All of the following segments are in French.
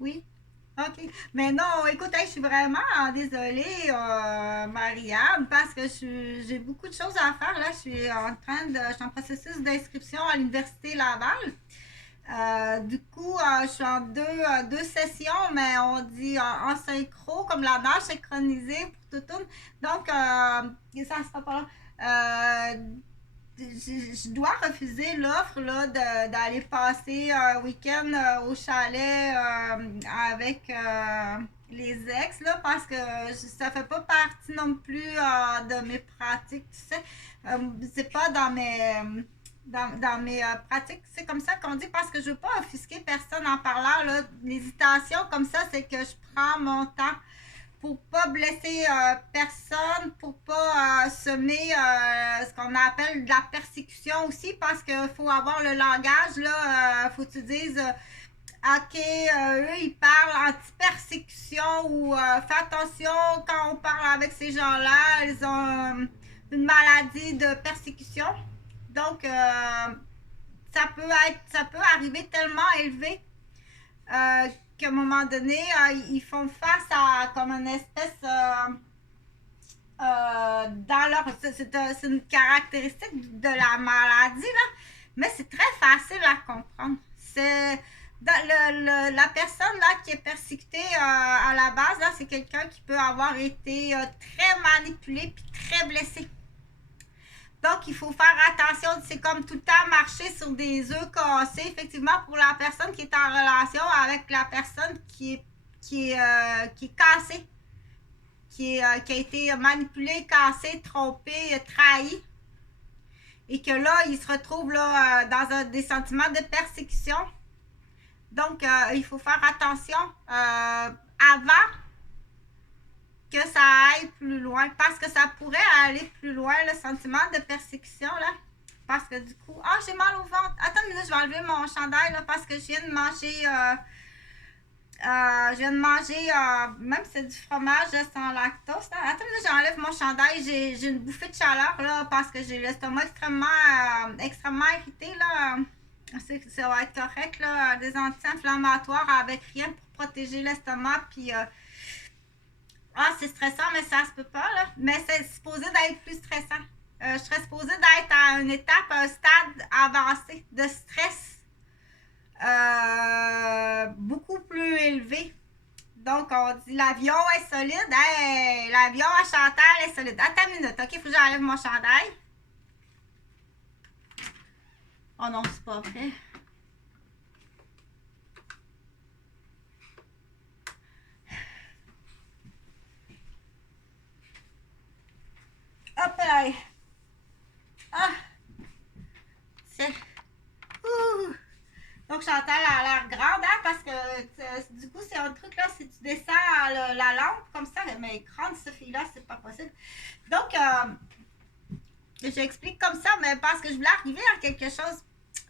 Oui. OK. Mais non, écoute, hey, je suis vraiment désolée, Marianne, parce que j'ai beaucoup de choses à faire. Là, je suis en processus d'inscription à l'Université Laval. Du coup, je suis en deux sessions, mais on dit en synchro, comme la nage synchronisée pour tout. Donc, ça sera pas là. Je dois refuser l'offre là d'aller passer un week-end au chalet avec les ex là parce que ça fait pas partie non plus de mes pratiques, tu sais. C'est pas dans mes pratiques, c'est comme ça qu'on dit parce que je veux pas offusquer personne en parlant là. L'hésitation comme ça, c'est que je prends mon temps pour pas blesser personne, pour pas semer ce qu'on appelle de la persécution aussi, parce qu'il faut avoir le langage, là, faut que tu dises, ok, eux, ils parlent anti-persécution ou fais attention quand on parle avec ces gens-là, ils ont une maladie de persécution. Donc, ça peut arriver tellement élevé qu'à un moment donné, ils font face à comme une espèce dans leur. C'est une caractéristique de la maladie, là, mais c'est très facile à comprendre. C'est. La personne là, qui est persécutée à la base, là, c'est quelqu'un qui peut avoir été très manipulé puis très blessé. Donc, il faut faire attention. C'est comme tout le temps marcher sur des œufs cassés. Effectivement, pour la personne qui est en relation avec la personne qui est cassée, qui a été manipulée, cassée, trompée, trahie. Et que là, il se retrouve là, des sentiments de persécution. Donc, il faut faire attention avant que ça aille plus loin. Parce que ça pourrait aller plus loin, le sentiment de persécution, là. Parce que du coup, j'ai mal au ventre. Attends une minute, je vais enlever mon chandail, là, parce que je viens de manger. Je viens de manger, même si c'est du fromage sans lactose. Là. Attends une minute, j'enlève mon chandail. J'ai une bouffée de chaleur, là, parce que j'ai l'estomac extrêmement irrité, là. Ça va être correct, là. Des anti-inflammatoires avec rien pour protéger l'estomac, puis c'est stressant, mais ça se peut pas, là. Mais c'est supposé d'être plus stressant. Je serais supposée d'être à une étape, un stade avancé de stress beaucoup plus élevé. Donc, on dit l'avion est solide. Hey, l'avion à Chantal est solide. Attends une minute, ok? Faut que j'enlève mon chandail. Oh non, c'est pas vrai. Hop là. Ah, c'est. Ouh. Donc, Chantal a l'air grande, hein, parce que du coup, c'est un truc là, si tu descends la lampe comme ça, mais grande, cette fille-là, c'est pas possible. Donc, j'explique comme ça, mais parce que je voulais arriver à quelque chose.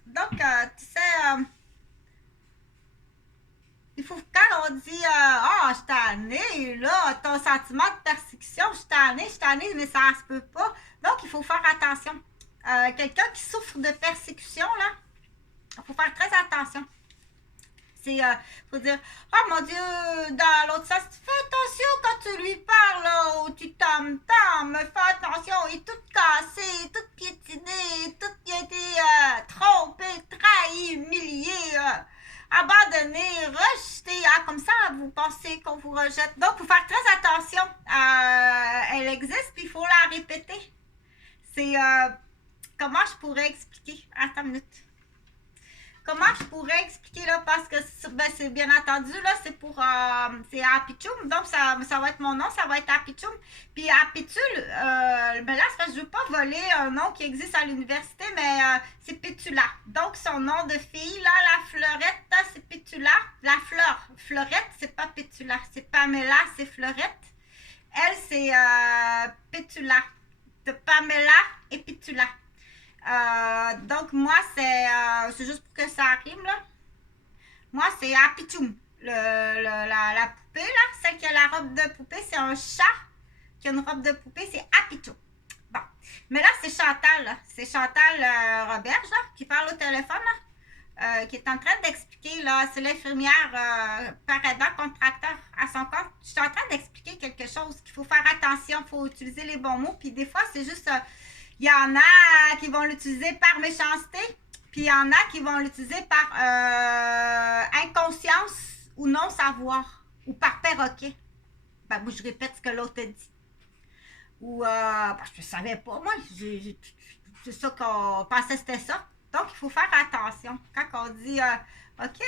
Donc, tu sais, il faut, quand on dit je suis tannée, là, ton sentiment de persécution, je suis tannée, mais ça se peut pas. Donc, il faut faire attention. Quelqu'un qui souffre de persécution, là, il faut faire très attention. C'est, faut dire, oh mon Dieu, dans l'autre sens, fais attention quand tu lui parles, là, ou tu t'aimes, fais attention, il est tout cassé, tout piétiné, tout qui a été trompé, trahi, humilié, abandonné, rejeté. Comme ça, vous pensez qu'on vous rejette. Donc, il faut faire très attention. Elle existe, puis il faut la répéter. C'est, comment je pourrais expliquer? Attends une minute. Comment je pourrais expliquer là parce que c'est bien entendu là c'est Apichum donc ça va être mon nom ça va être Apichum puis Apitul ben là c'est parce que je veux pas voler un nom qui existe à l'université mais c'est Pétula donc son nom de fille là la fleurette là, c'est Pétula la fleurette c'est pas Pétula c'est Pamela c'est fleurette elle c'est Pétula de Pamela et Pétula. Donc, moi, c'est juste pour que ça rime, là. Moi, c'est Apichoum. La poupée, là, celle qui a la robe de poupée, c'est un chat qui a une robe de poupée, c'est Apichoum. Bon. Mais là, c'est Chantal, là. C'est Chantal Roberge, là, qui parle au téléphone, là. qui est en train d'expliquer, là, c'est l'infirmière par aidant contracteur à son compte. Je suis en train d'expliquer quelque chose, qu'il faut faire attention, il faut utiliser les bons mots. Puis des fois, c'est juste, il y en a qui vont l'utiliser par méchanceté, puis il y en a qui vont l'utiliser par inconscience ou non savoir, ou par perroquet. Ben, moi, je répète ce que l'autre a dit. Ou, parce que je savais pas, moi, c'est ça qu'on pensait que c'était ça. Donc, il faut faire attention. Quand on dit, OK,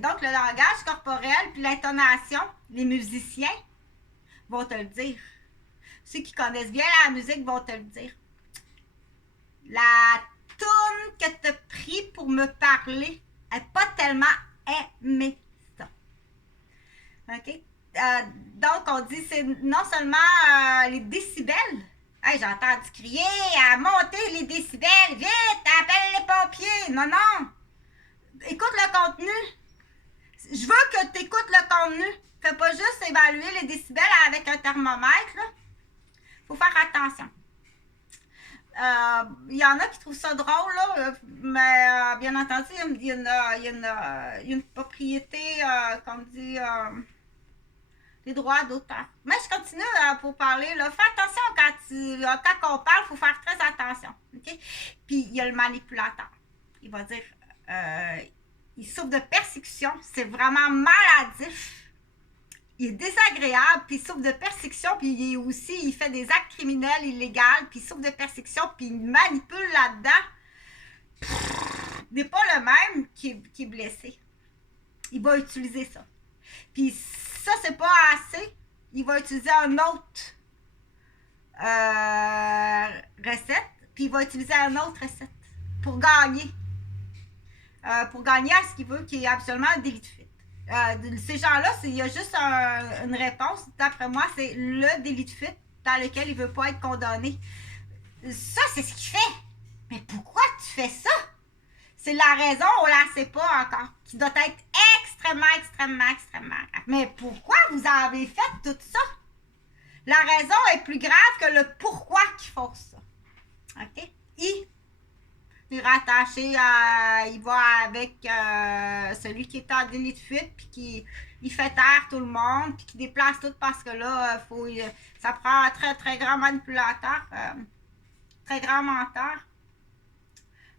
donc le langage corporel puis l'intonation, les musiciens vont te le dire. Ceux qui connaissent bien la musique vont te le dire. La toune que tu as pris pour me parler n'est pas tellement aimée ça. OK? Donc, on dit c'est non seulement les décibels. Hey, j'ai entendu crier à monter les décibels. Vite, appelle les pompiers. Non, non. Écoute le contenu. Je veux que tu écoutes le contenu. Fais pas juste évaluer les décibels avec un thermomètre. Là. Faut faire attention. Il y en a qui trouvent ça drôle, là, mais bien entendu, il y a une propriété, comme dit, des droits d'auteur. Mais je continue pour parler. Là. Fais attention quand on parle, il faut faire très attention. Okay? Puis il y a le manipulateur. Il va dire, il souffre de persécution, c'est vraiment maladif. Il est désagréable, puis il souffre de persécution, puis il fait des actes criminels illégaux, puis il souffre de persécution, puis il manipule là-dedans. Il n'est pas le même qui est blessé. Il va utiliser ça. Puis ça, c'est pas assez. Il va utiliser un autre recette, puis il va utiliser une autre recette pour gagner. Pour gagner à ce qu'il veut, qui est absolument un délit de fuite. Ces gens-là, il y a juste une réponse, d'après moi, c'est le délit de fuite dans lequel il ne veut pas être condamné. Ça, c'est ce qu'il fait. Mais pourquoi tu fais ça? C'est la raison, on ne la sait pas encore, qui doit être extrêmement grave. Mais pourquoi vous avez fait tout ça? La raison est plus grave que le pourquoi qu'ils font ça. OK? Il est rattaché il va avec celui qui est en délit de fuite, puis qui il fait taire tout le monde, puis qui déplace tout parce que là, ça prend un très grand manipulateur, très grand menteur.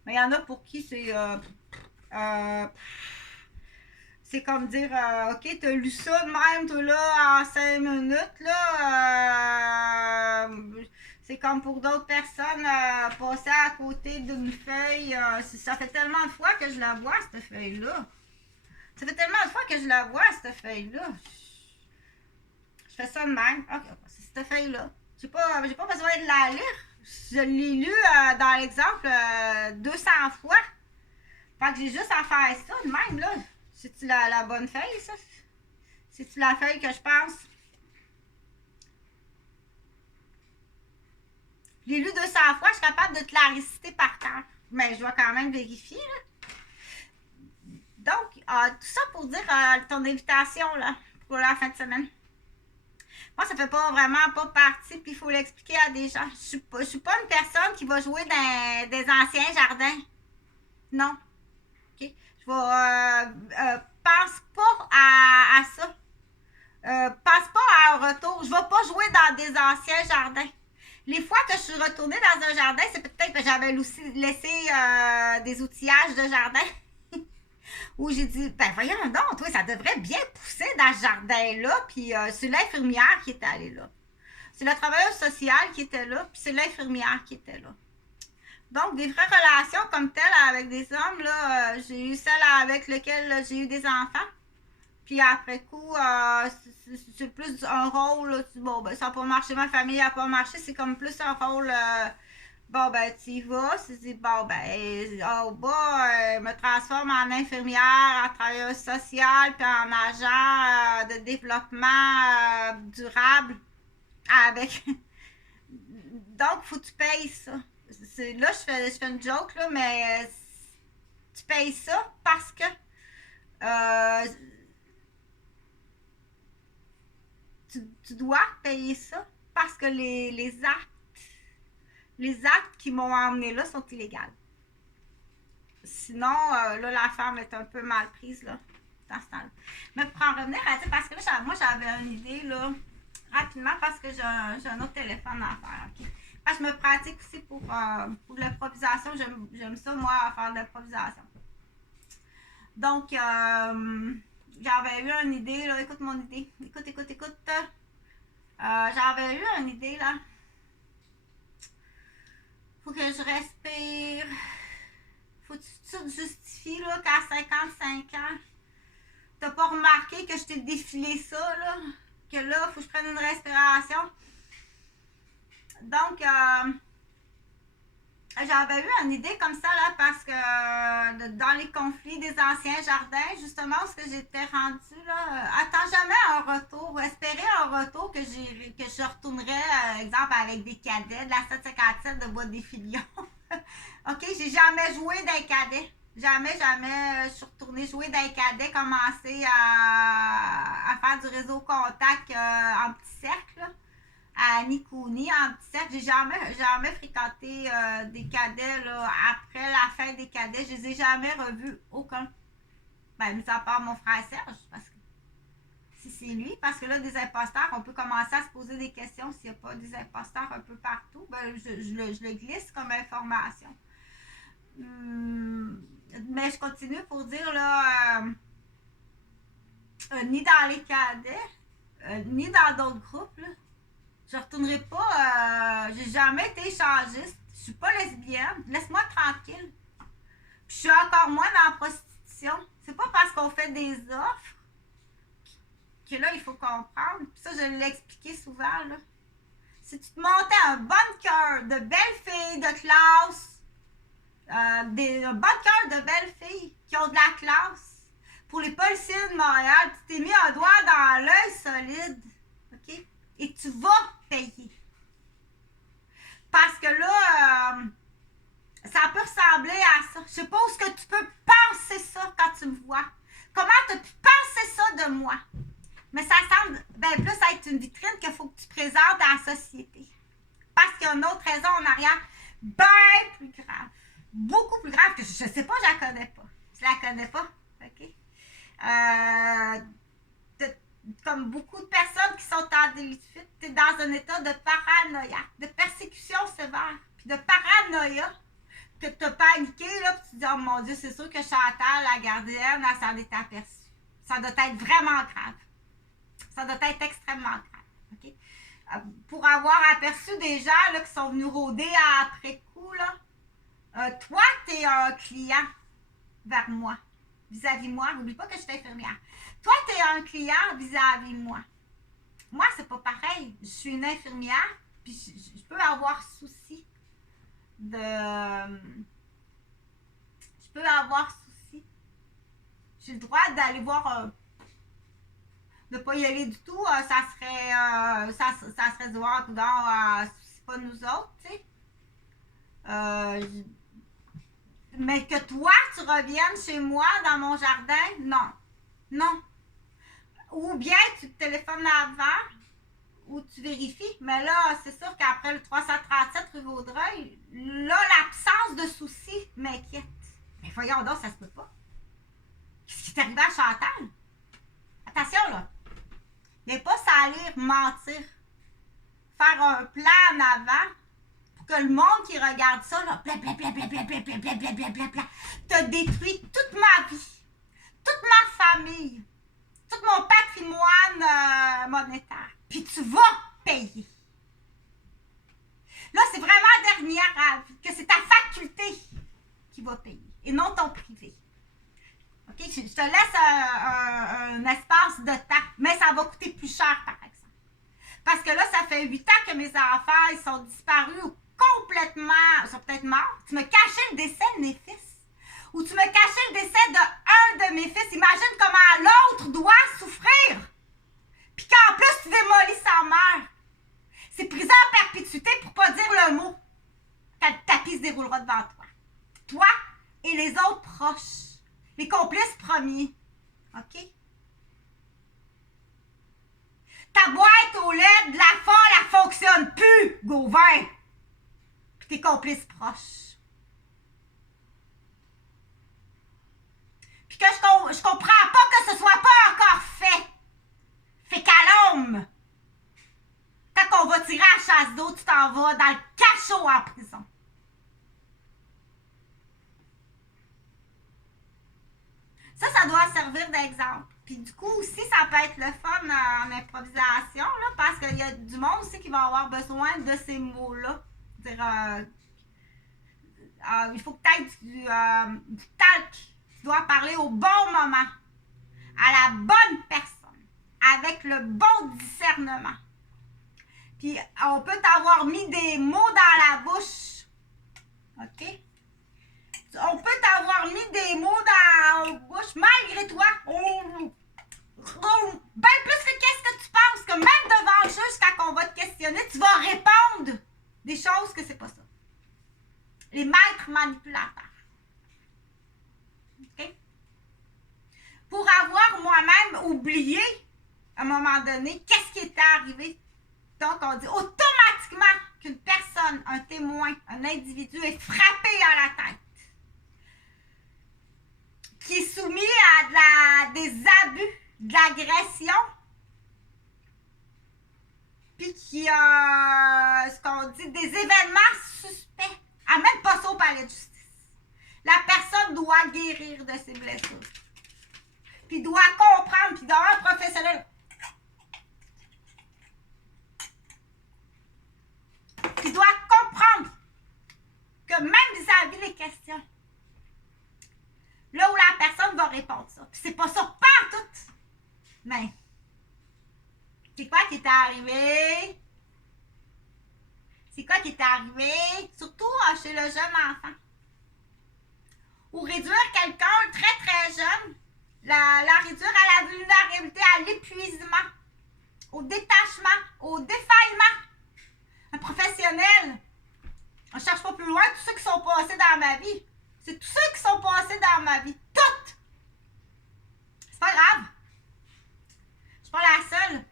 Mais il y en a pour qui c'est comme dire, OK, t'as lu ça de même, toi, là, en 5 minutes, là. C'est comme pour d'autres personnes, passer à côté d'une feuille. Ça fait tellement de fois que je la vois, cette feuille-là. Ça fait tellement de fois que je la vois, cette feuille-là. Je fais ça de même. OK, c'est cette feuille-là. J'ai pas besoin de la lire. Je l'ai lu dans l'exemple 200 fois. Fait que j'ai juste à faire ça de même, là. C'est-tu la bonne feuille, ça? C'est-tu la feuille que je pense? Je l'ai lu 200 fois, je suis capable de te la réciter par cœur. Mais je dois quand même vérifier, là. Donc, tout ça pour dire ton invitation, là, pour la fin de semaine. Moi, ça fait pas vraiment pas partie, puis il faut l'expliquer à des gens. Je suis pas une personne qui va jouer dans des anciens jardins. Non. OK? Je vais... pense pas à ça. Pense pas à un retour. Je vais pas jouer dans des anciens jardins. Les fois que je suis retournée dans un jardin, c'est peut-être que j'avais laissé des outillages de jardin. Où j'ai dit, ben voyons donc, toi, ça devrait bien pousser dans ce jardin-là. Puis c'est l'infirmière qui était allée là. C'est la travailleuse sociale qui était là, puis c'est l'infirmière qui était là. Donc, des vraies relations comme telles avec des hommes, là, j'ai eu celle avec laquelle j'ai eu des enfants. Puis après coup, c'est plus un rôle, là, bon, ben ça n'a pas marché, ma famille n'a pas marché, c'est comme plus un rôle, bon, ben tu y vas, c'est bon, ben, au bas, me transforme en infirmière, en travailleuse sociale, puis en agent de développement durable avec... Donc, faut que tu payes ça. Là, je fais une joke, là, mais tu payes ça parce que tu dois payer ça parce que les actes qui m'ont emmené là sont illégaux. Sinon, là, la femme est un peu mal prise, là, dans ce temps-là. Mais pour en revenir à ça, parce que là, moi, j'avais une idée, là, rapidement, parce que j'ai un autre téléphone à faire, OK? Parce que je me pratique aussi pour l'improvisation. J'aime ça, moi, à faire de l'improvisation. Donc, j'avais eu une idée, là, écoute mon idée. Écoute. J'avais eu une idée, là. Faut que je respire. Faut que tu te justifies, là, qu'à 55 ans, t'as pas remarqué que je t'ai défilé ça, là? Que là, faut que je prenne une respiration. Donc, j'avais eu une idée comme ça, là, parce que dans les conflits des anciens jardins, justement, ce que j'étais rendue, là, attends jamais un retour, espérer un retour que je retournerais, exemple, avec des cadets de la 757 de Bois des Filions. OK, j'ai jamais joué d'un cadet. Jamais, je suis retournée jouer d'un cadet, commencer à faire du réseau contact en petit cercle, là, à Nikuni, en petit cercle. J'ai jamais fréquenté des cadets, là, après la fin des cadets. Je les ai jamais revus, aucun. Ben, mis à part mon frère Serge, parce que si c'est lui, parce que là, des imposteurs, on peut commencer à se poser des questions s'il n'y a pas des imposteurs un peu partout. Ben, je le glisse comme information. Mais je continue pour dire, là, ni dans les cadets, ni dans d'autres groupes, là, je retournerai pas. J'ai jamais été échangiste. Je suis pas lesbienne. Laisse-moi tranquille. Puis je suis encore moins dans la prostitution. C'est pas parce qu'on fait des offres que là, il faut comprendre. Puis ça, je l'ai expliqué souvent, là. Si tu te montais un bon cœur de belles filles de classe, un bon cœur de belles filles qui ont de la classe, pour les policiers de Montréal, tu t'es mis un doigt dans l'œil solide, OK? Et tu vas payer. Parce que là, ça peut ressembler à ça. Je sais pas où est-ce que tu peux penser ça quand tu me vois. Comment tu as pu penser ça de moi? Mais ça semble bien plus être une vitrine qu'il faut que tu présentes à la société. Parce qu'il y a une autre raison en arrière, bien plus grave. Beaucoup plus grave que je ne sais pas, je la connais pas. Je la connais pas, OK? Comme beaucoup de personnes qui sont en délit de fuite, tu es dans un état de paranoïa, de persécution sévère, puis de paranoïa, que tu as paniqué, là, puis tu te dis, oh mon Dieu, c'est sûr que Chantal, la gardienne, elle s'en est aperçue. Ça doit être vraiment grave. Ça doit être extrêmement grave, OK? Pour avoir aperçu des gens, là, qui sont venus rôder après coup, là, toi, tu es un client vers moi, vis-à-vis moi. N'oublie pas que je suis infirmière. Toi, tu es un client vis-à-vis moi. Moi, c'est pas pareil. Je suis une infirmière, puis je peux avoir souci de... Je peux avoir souci. J'ai le droit d'aller voir... de ne pas y aller du tout, ça serait de voir, c'est pas nous autres, tu sais. Mais que toi, tu reviennes chez moi, dans mon jardin, non. Non. Ou bien tu te téléphones avant, ou tu vérifies. Mais là, c'est sûr qu'après le 337 rue Vaudreuil, là, l'absence de soucis m'inquiète. Mais voyons donc, ça se peut pas. Qu'est-ce qui est arrivé à Chantal? Attention, là. Il n'est pas salir mentir. Faire un plan en avant pour que le monde qui regarde ça, là, t'as détruit toute ma vie, toute ma famille, tout mon patrimoine monétaire. Puis tu vas payer. Là, c'est vraiment dernière avis, que c'est ta faculté qui va payer et non ton privé. OK? Je te laisse un espace de temps, mais ça va coûter plus cher, par exemple. Parce que là, ça fait 8 ans que mes enfants, ils sont disparus ou complètement, ils sont peut-être morts. Tu me cachais le décès de mes fils. Ou tu me cachais le décès d'un de mes fils. Imagine comment l'autre doit souffrir. Puis qu'en plus, tu démolis sa mère. C'est prison en perpétuité pour pas dire le mot. Quand le tapis se déroulera devant toi. Toi et les autres proches. Les complices premiers. OK? Ta boîte aux lettres de la folle, elle fonctionne plus, Gauvin. Puis tes complices proches. je comprends pas que ce soit pas encore fait. Fait qu'à l'homme, quand on va tirer à la chasse d'eau, tu t'en vas dans le cachot en prison. Ça doit servir d'exemple. Puis du coup aussi, ça peut être le fun en improvisation, là, parce qu'il y a du monde aussi qui va avoir besoin de ces mots-là. Dire, il faut que tu aies du talc. Tu dois parler au bon moment, à la bonne personne, avec le bon discernement. Puis on peut t'avoir mis des mots dans la bouche. OK? On peut t'avoir mis des mots dans la bouche malgré toi. Ben plus que qu'est-ce que tu penses, que même devant le juge, quand on va te questionner, tu vas répondre des choses que c'est pas ça. Les maîtres manipulateurs. OK? Pour avoir moi-même oublié, à un moment donné, qu'est-ce qui était arrivé. Donc, on dit automatiquement qu'une personne, un témoin, un individu est frappé à la tête, qui est soumis à des abus, de l'agression, puis qui a, ce qu'on dit, des événements suspects. Amène pas ça au palais de justice. La personne doit guérir de ses blessures. Puis doit comprendre, puis doit avoir un professionnel. Puis doit comprendre que même vis-à-vis les questions, là où la personne va répondre ça. Puis c'est pas ça partout. Mais, c'est quoi qui t'est arrivé? C'est quoi qui t'est arrivé? Surtout chez le jeune enfant. Ou réduire quelqu'un très très jeune, la réduire à la vulnérabilité, à l'épuisement, au détachement, au défaillement. Un professionnel, on ne cherche pas plus loin, tous ceux qui sont passés dans ma vie. C'est tous ceux qui sont passés dans ma vie. Toutes! C'est pas grave. Je suis pas la seule.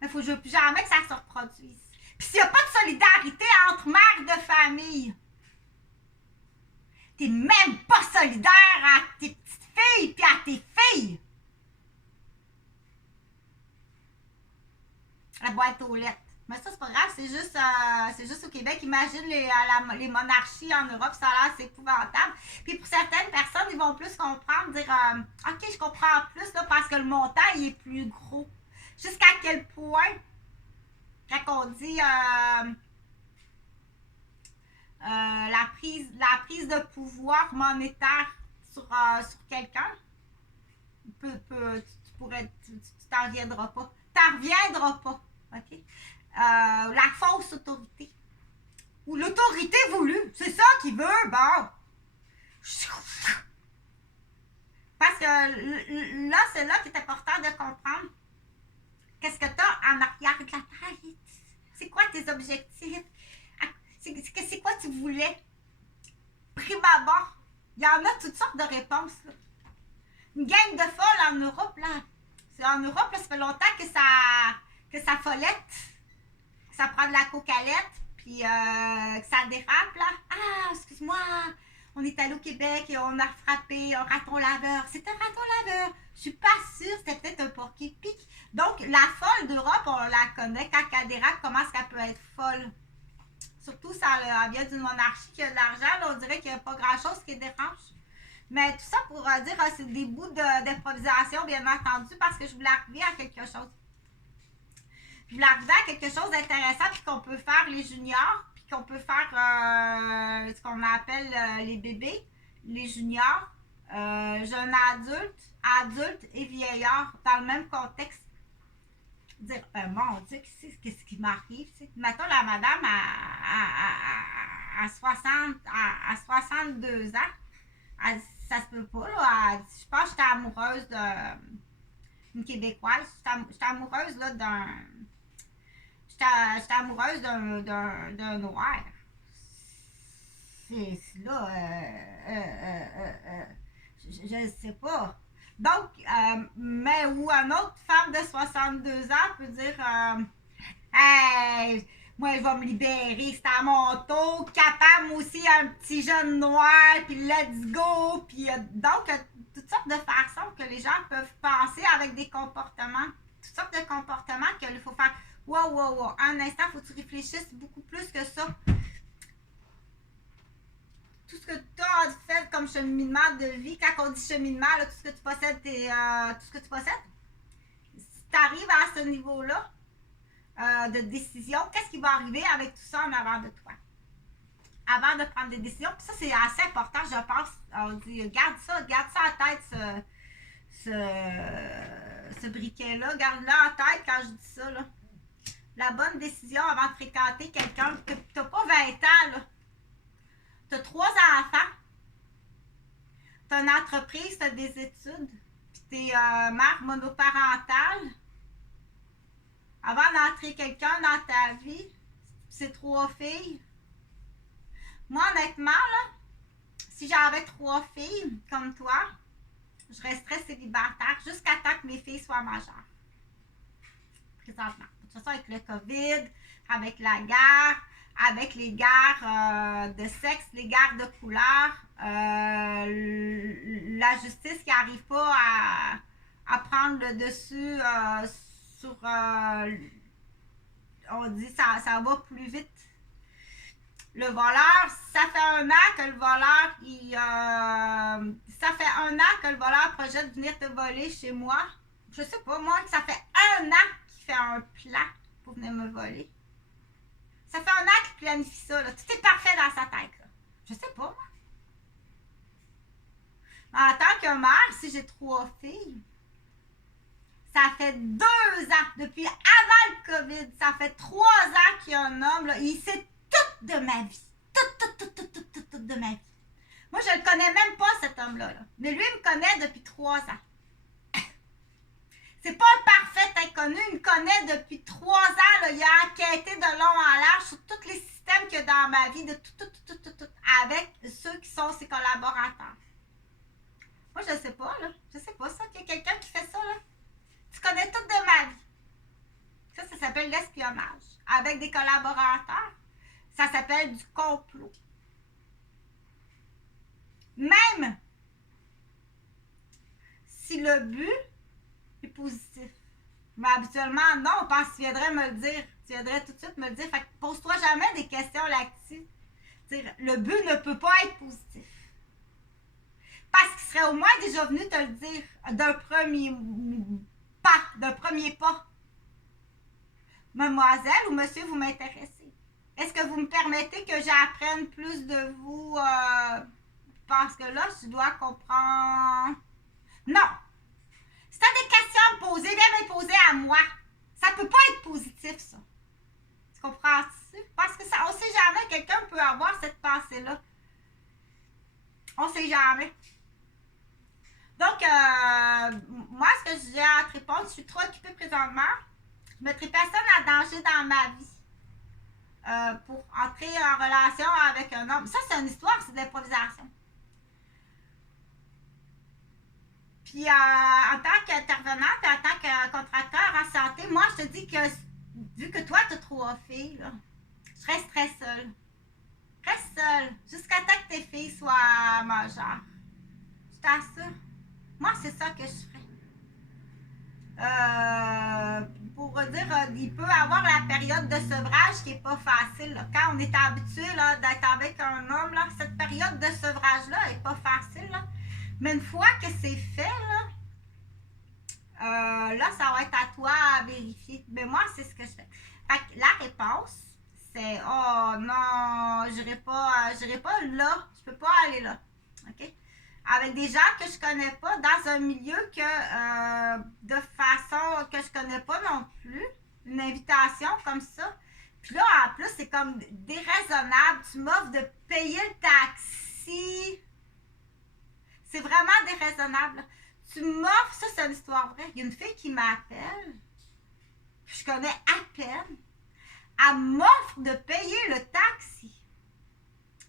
Mais il faut plus jamais que ça se reproduise. Puis s'il n'y a pas de solidarité entre mères de famille, t'es même pas solidaire à tes petites filles puis à tes filles. La boîte aux lettres. Mais ça, c'est pas grave, c'est juste au Québec. Imagine les monarchies en Europe, ça a l'air, c'est épouvantable. Puis pour certaines personnes, ils vont plus comprendre, dire OK, je comprends plus là, parce que le montant il est plus gros. Jusqu'à quel point, quand on dit la prise de pouvoir monétaire sur quelqu'un, tu t'en reviendras pas. T'en reviendras pas. OK? La fausse autorité. Ou l'autorité voulue. C'est ça qu'il veut, bon. Parce que là, c'est là qu'il est important de comprendre qu'est-ce que tu as en arrière de la tête. C'est quoi tes objectifs? C'est quoi tu voulais? Prime abord. Il y en a toutes sortes de réponses. Là. Une gang de folles en Europe, là. En Europe, là, ça fait longtemps que ça follette. Ça prend de la cocalette, puis que ça dérape, là. Ah, excuse-moi, on est allé au Québec et on a frappé un raton laveur. C'est un raton laveur. Je suis pas sûre, c'était peut-être un porc-épic. Donc, la folle d'Europe, on la connaît. Quand elle dérape, comment est-ce qu'elle peut être folle? Surtout, ça vient d'une monarchie qui a de l'argent. Là, on dirait qu'il n'y a pas grand-chose qui dérange. Mais tout ça pour dire, c'est des bouts d'improvisation, bien entendu, parce que je voulais arriver à quelque chose. Je voulais arriver à quelque chose d'intéressant, puis qu'on peut faire les juniors, puis qu'on peut faire ce qu'on appelle les bébés, les juniors, jeunes adultes et vieillards, dans le même contexte. Dire, mon Dieu, qu'est-ce qui m'arrive? Mettons, la madame à 62 ans, elle, ça se peut pas, là. Je pense que j'étais amoureuse d'une Québécoise. J'étais amoureuse, là, J'étais amoureuse d'un noir. C'est là, je ne sais pas. Donc, mais où une autre femme de 62 ans peut dire hey, moi, je vais me libérer, c'est à mon tour, capable aussi un petit jeune noir, puis let's go. Puis donc, toutes sortes de façons que les gens peuvent penser avec des comportements. Toutes sortes de comportements qu'il faut faire. Wow. Un instant, il faut que tu réfléchisses beaucoup plus que ça. Tout ce que tu as fait comme cheminement de vie, quand on dit cheminement, là, tout ce que tu possèdes, tout ce que tu possèdes, si tu arrives à ce niveau-là de décision, qu'est-ce qui va arriver avec tout ça en avant de toi? Avant de prendre des décisions, puis ça c'est assez important, je pense. On dit, garde ça en tête, ce briquet-là, garde-le en tête quand je dis ça, là. La bonne décision avant de fréquenter quelqu'un, que tu n'as pas 20 ans, là. Tu as 3 enfants, tu as une entreprise, tu as des études, puis tu es mère monoparentale. Avant d'entrer quelqu'un dans ta vie, c'est 3 filles. Moi, honnêtement, là, si j'avais 3 filles comme toi, je resterais célibataire jusqu'à temps que mes filles soient majeures. Présentement. De toute façon, avec le COVID, avec la guerre, avec les guerres de sexe, les guerres de couleur, la justice qui n'arrive pas à prendre le dessus sur... on dit ça va plus vite. Le voleur, ça fait 1 an que le voleur, ça fait 1 an que le voleur projette de venir te voler chez moi. Je sais pas, moi, que ça fait 1 an qu'il fait un plan pour venir me voler. Ça fait 1 an qu'il planifie ça, là. Tout est parfait dans sa tête, là. Je sais pas, moi. En tant que mère, si j'ai 3 filles, ça fait 2 ans, depuis avant le COVID, ça fait 3 ans qu'il y a un homme, là, il sait tout de ma vie. Tout de ma vie. Moi, je le connais même pas, cet homme-là. Là. Mais lui, il me connaît depuis 3 ans. C'est pas un parfait inconnu, il me connaît depuis 3 ans. Là. Il a enquêté de long en large sur tous les systèmes qu'il y a dans ma vie, de tout, avec ceux qui sont ses collaborateurs. Moi, je sais pas, là. Je sais pas ça, qu'il y a quelqu'un qui fait ça, là. Tu connais tout de ma vie. Ça s'appelle l'espionnage. Avec des collaborateurs, ça s'appelle du complot. Même si le but est positif. Mais habituellement, non, parce que tu viendrais me le dire. Tu viendrais tout de suite me le dire. Fait que pose-toi jamais des questions là-dessus. Le but ne peut pas être positif. Parce qu'il serait au moins déjà venu te le dire d'un premier pas. Mademoiselle ou monsieur, vous m'intéressez. Est-ce que vous me permettez que j'apprenne plus de vous? Parce que là, je dois comprendre. Non! Si tu as des questions à me poser, viens me les poser à moi. Ça ne peut pas être positif, ça. Tu comprends-tu? Parce que ça, on ne sait jamais, quelqu'un peut avoir cette pensée-là. On ne sait jamais. Donc, moi, ce que j'ai à te répondre, je suis trop occupée présentement. Je ne mettrai personne en danger dans ma vie pour entrer en relation avec un homme. Ça, c'est une histoire, c'est de l'improvisation. Puis, en tant qu'intervenante et en tant que contracteur en santé, moi, je te dis que, vu que toi, tu as 3 filles, là, je resterais seule. Reste seule jusqu'à temps que tes filles soient majeures. Je t'assure. Moi, c'est ça que je ferais. Pour dire, il peut avoir la période de sevrage qui n'est pas facile. Là. Quand on est habitué d'être avec un homme, là, cette période de sevrage-là n'est pas facile. Là. Mais une fois que c'est fait, là, ça va être à toi à vérifier. Mais moi, c'est ce que je fais. Fait que la réponse, c'est « Oh non, j'irai pas là. Je peux pas aller là. » OK? Avec des gens que je connais pas, dans un milieu que de façon que je connais pas non plus. Une invitation comme ça. Puis là, en plus, c'est comme déraisonnable. Tu m'offres de payer le taxi. C'est vraiment déraisonnable. Tu m'offres, ça c'est une histoire vraie. Il y a une fille qui m'appelle, que je connais à peine. Elle m'offre de payer le taxi.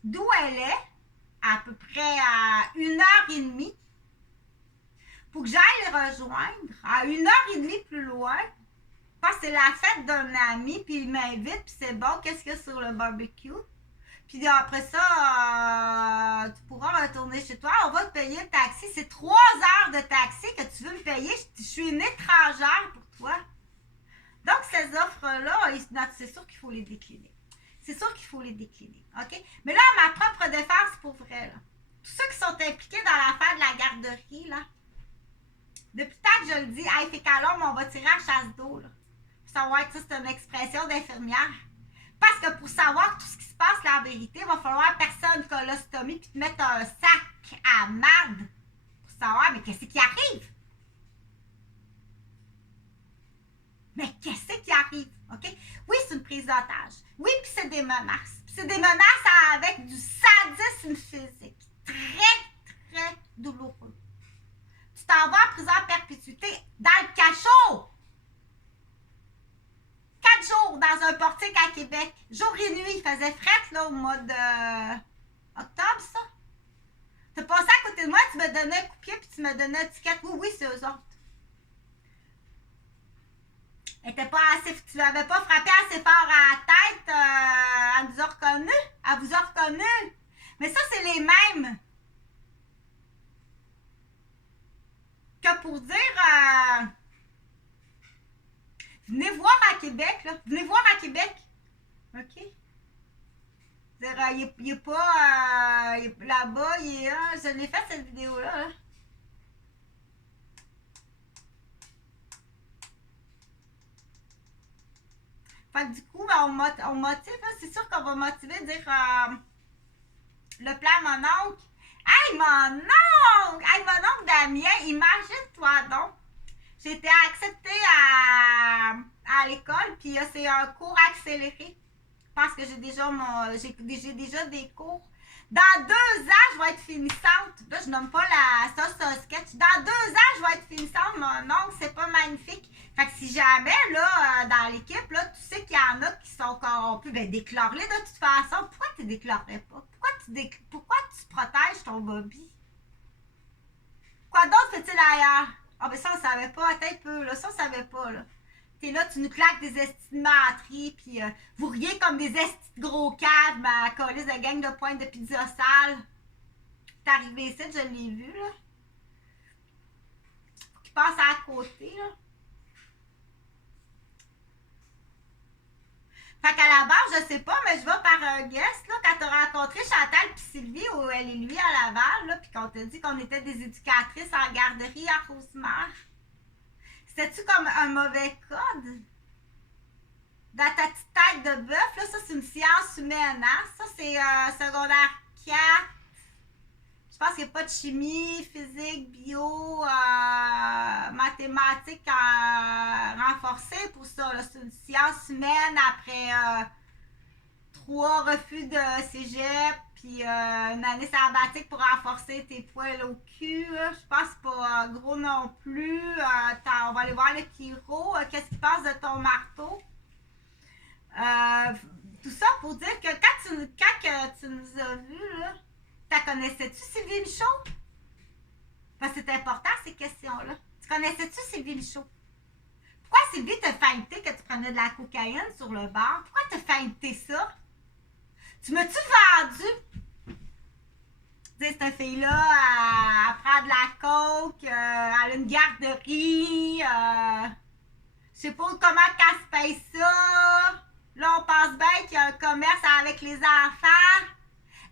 D'où elle est, à peu près à 1h30, pour que j'aille les rejoindre à 1h30 plus loin, parce que c'est la fête d'un ami, puis il m'invite, puis c'est bon, qu'est-ce qu'il y a sur le barbecue? Puis après ça, tu pourras retourner chez toi. On va te payer le taxi. C'est 3 heures de taxi que tu veux me payer. Je suis une étrangère pour toi. Donc, ces offres-là, c'est sûr qu'il faut les décliner. C'est sûr qu'il faut les décliner. OK? Mais là, ma propre défense, pour vrai, là. Tous ceux qui sont impliqués dans l'affaire de la garderie, là, depuis tant que je le dis, hey, fait qu'à l'homme, on va tirer à chasse d'eau, là. Pour savoir que ça, c'est une expression d'infirmière. Parce que pour savoir tout ce qui se passe, la vérité, il va falloir personne colostomie puis te mettre un sac à marde pour savoir, mais qu'est-ce qui arrive? Mais qu'est-ce qui arrive? OK? Oui, c'est une prise d'otage. Oui, puis c'est des menaces. Puis c'est des menaces avec du sadisme physique. Très, très douloureux. Tu t'en vas en prison à perpétuité dans le cachot. 4 jours dans un portique à Québec. Jour et nuit, il faisait fret là, au mois de octobre, ça. T'as passé à côté de moi, tu me donnais un coup de pied puis tu me donnais un ticket. Oui, oui, c'est eux autres. Tu n'avais pas frappé assez fort à la tête, elle nous a reconnus. Elle vous a reconnus. Mais ça, c'est les mêmes que pour dire venez voir à Québec, là. Venez voir à Québec. OK? Dire, il est pas là-bas, il est là. Je l'ai fait cette vidéo-là. Là. Fait que du coup, on motive, c'est sûr qu'on va motiver, dire le plan à mon oncle. Hey, mon oncle! Hey, mon oncle Damien, imagine-toi donc. J'ai été acceptée à l'école, puis c'est un cours accéléré. Parce que j'ai déjà des cours. Dans 2 ans, je vais être finissante. Là, je nomme pas ça, c'est un sketch. Dans 2 ans, je vais être finissante, mon oncle, c'est pas magnifique. Fait que si jamais, là, dans l'équipe, là, tu sais qu'il y en a qui sont corrompus, ben déclare-les de toute façon. Pourquoi tu déclarerais pas? Pourquoi tu protèges ton Bobby? Quoi d'autre fait-il ailleurs? Ah, ben ça, on savait pas. Attends un peu, là. Ça, on savait pas, là. T'es là, tu nous claques des estimateries, puis vous riez comme des estis de gros caves, ma colisse de gang de pointe de pizza sale. T'es arrivé ici, je l'ai vu, là. Faut qu'il passe à côté, là. Fait qu'à la base, je sais pas, mais je vais par un guest, là, quand t'as rencontré Chantal puis Sylvie, où elle et lui à Laval, là, puis qu'on t'a dit qu'on était des éducatrices en garderie à Rosemère. C'était-tu comme un mauvais code? Dans ta petite tête de bœuf, là, ça, c'est une science humaine, hein? Ça, c'est secondaire 4. Je pense qu'il n'y a pas de chimie, physique, bio, mathématiques renforcées pour ça. C'est une science humaine après 3 refus de cégep, puis une année sabbatique pour renforcer tes poils au cul. Je pense pas gros non plus. On va aller voir le chiro. Qu'est-ce qu'il pense de ton marteau? Tout ça pour dire que quand tu nous as vus, là, t'as connaissais-tu Sylvie Michaud? Parce que c'est important ces questions-là. Tu connaissais-tu Sylvie Michaud? Pourquoi Sylvie t'a feinté que tu prenais de la cocaïne sur le bar? Pourquoi t'as feinté ça? Tu m'as-tu vendu? Tu sais, cette fille-là, elle prend de la coke, elle a une garderie, je sais pas comment qu'elle se paye ça. Là, on pense bien qu'il y a un commerce avec les enfants.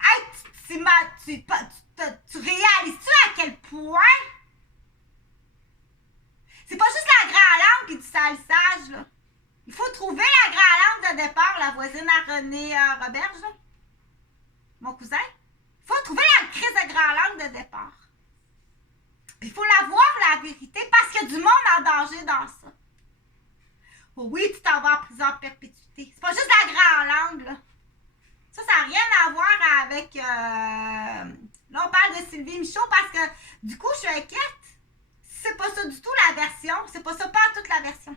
Hey, tu réalises-tu à quel point? C'est pas juste la grande langue et du salissage, là. Il faut trouver la grande langue de départ, la voisine à René Roberge, là. Mon cousin. Il faut trouver la crise de grande langue de départ. Puis il faut la voir, la vérité, parce qu'il y a du monde en danger dans ça. Oh oui, tu t'en vas en prison à perpétuité. C'est pas juste la grande langue, là. Ça n'a rien à voir avec... là, on parle de Sylvie Michaud parce que, du coup, je suis inquiète. C'est pas ça du tout la version. C'est pas ça, pas toute la version.